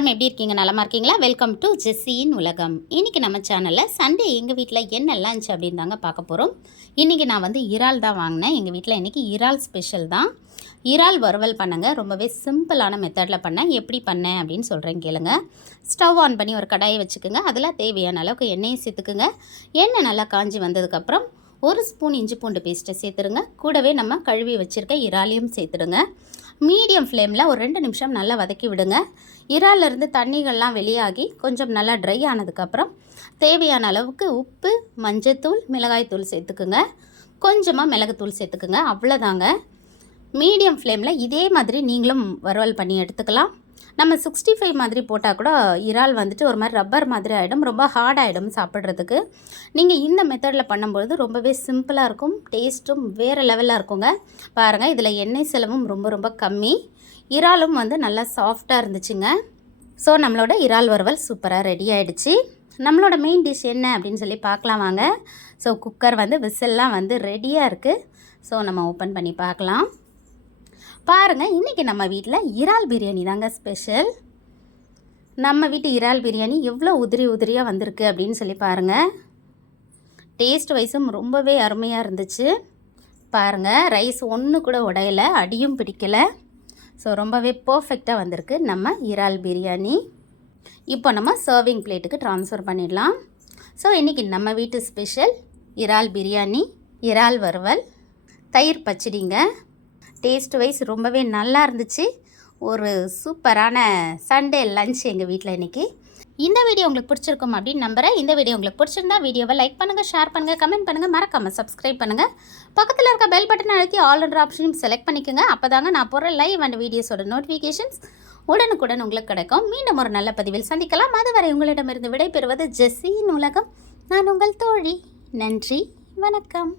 எல்லாரும் எப்படி இருக்கீங்க? நலமா இருக்கீங்களா? வெல்கம் டு ஜெஸ்ஸியின் உலகம். இன்றைக்கி நம்ம சேனலில் சண்டே எங்கள் வீட்டில் என்ன லஞ்ச் அப்படின்னு தாங்க பார்க்க போகிறோம். இன்றைக்கி நான் வந்து இறால் தான் வாங்கினேன். எங்கள் வீட்டில் இன்றைக்கி இறால் ஸ்பெஷல் தான். இறால் வறுவல் பண்ணுங்க. ரொம்பவே சிம்பிளான மெத்தடில் பண்ணேன். எப்படி பண்ணேன் அப்படின்னு சொல்கிறேன் கேளுங்க. ஸ்டவ் ஆன் பண்ணி ஒரு கடாயை வச்சுக்கோங்க. அதில் தேவையான அளவுக்கு எண்ணெயை சேர்த்துக்குங்க. எண்ணெய் நல்லா காஞ்சி வந்ததுக்கப்புறம் 1 ஸ்பூன் இஞ்சி பூண்டு பேஸ்ட்டை சேர்த்துருங்க. கூடவே நம்ம கழுவி வச்சுருக்க இறாலையும் சேர்த்துடுங்க. மீடியம் ஃப்ளேமில் ஒரு 2 நிமிஷம் நல்லா வதக்கி விடுங்க. இறாலிருந்து தண்ணிகள்லாம் வெளியாகி கொஞ்சம் நல்லா ட்ரை ஆனதுக்கப்புறம் தேவையான அளவுக்கு உப்பு, மஞ்சத்தூள், மிளகாய்த்தூள் சேர்த்துக்குங்க. கொஞ்சமாக மிளகுத்தூள் சேர்த்துக்குங்க. அவ்வளோதாங்க. மீடியம் ஃப்ளேமில் இதே மாதிரி நீங்களும் வறுவல் பண்ணி எடுத்துக்கலாம். நம்ம 65 மாதிரி போட்டால் கூட இறால் வந்துட்டு ஒரு மாதிரி ரப்பர் மாதிரி ஆகிடும், ரொம்ப ஹார்ட் ஆகிடும் சாப்பிட்றதுக்கு. நீங்கள் இந்த மெத்தடில் பண்ணும்பொழுது ரொம்பவே சிம்பிளாக இருக்கும், டேஸ்ட்டும் வேறு லெவலில் இருக்குங்க. பாருங்கள், இதில் எண்ணெய் செலவும் ரொம்ப கம்மி, இறாலும் வந்து நல்லா சாஃப்டாக இருந்துச்சுங்க. ஸோ நம்மளோட இறால் வறுவல் சூப்பராக ரெடி ஆகிடுச்சு. நம்மளோட மெயின் டிஷ் என்ன அப்படின்னு சொல்லி பார்க்கலாம் வாங்க. ஸோ குக்கர் வந்து விசில்லாம் வந்து ரெடியாக இருக்குது. ஸோ நம்ம ஓப்பன் பண்ணி பார்க்கலாம். பாருங்கள், இன்றைக்கி நம்ம வீட்டில் இறால் பிரியாணி தாங்க ஸ்பெஷல். நம்ம வீட்டு இறால் பிரியாணி எவ்வளோ உதிரியாக வந்திருக்கு அப்படின்னு சொல்லி பாருங்கள். டேஸ்ட் வைஸும் ரொம்பவே அருமையாக இருந்துச்சு. பாருங்கள், ரைஸ் ஒன்று கூட உடையலை, அடியும் பிடிக்கலை. ஸோ ரொம்பவே பர்ஃபெக்டாக வந்திருக்கு நம்ம இறால் பிரியாணி. இப்போ நம்ம சர்விங் பிளேட்டுக்கு ட்ரான்ஸ்ஃபர் பண்ணிடலாம். ஸோ இன்றைக்கி நம்ம வீட்டு ஸ்பெஷல் இறால் பிரியாணி, இறால் வறுவல், தயிர் பச்சடிங்க. டேஸ்ட் வைஸ் ரொம்பவே நல்லா இருந்துச்சு. ஒரு சூப்பரான சண்டே லஞ்ச் எங்கள் வீட்டில் இன்றைக்கி. இந்த வீடியோ உங்களுக்கு பிடிச்சிருக்கும் அப்படின்னு நம்புகிறேன். இந்த வீடியோ உங்களுக்கு பிடிச்சிருந்தா வீடியோவை லைக் பண்ணுங்கள், ஷேர் பண்ணுங்கள், கமெண்ட் பண்ணுங்கள், மறக்காமல் சப்ஸ்கிரைப் பண்ணுங்கள். பக்கத்தில் இருக்க பெல் பட்டனை அழுத்தி ஆல்ரெடி ஆப்ஷனையும் செலக்ட் பண்ணிக்கோங்க. அப்போ தாங்க நான் போகிற லைவ் அண்ட் வீடியோஸோட நோட்டிஃபிகேஷன்ஸ் உடனுக்குடன் உங்களுக்கு கிடைக்கும். மீண்டும் ஒரு நல்ல பதிவில் சந்திக்கலாம். அதுவரை உங்களிடமிருந்து விடைபெறுவது ஜெஸ்ஸியின் உலகம். நான் உங்கள் தோழி. நன்றி, வணக்கம்.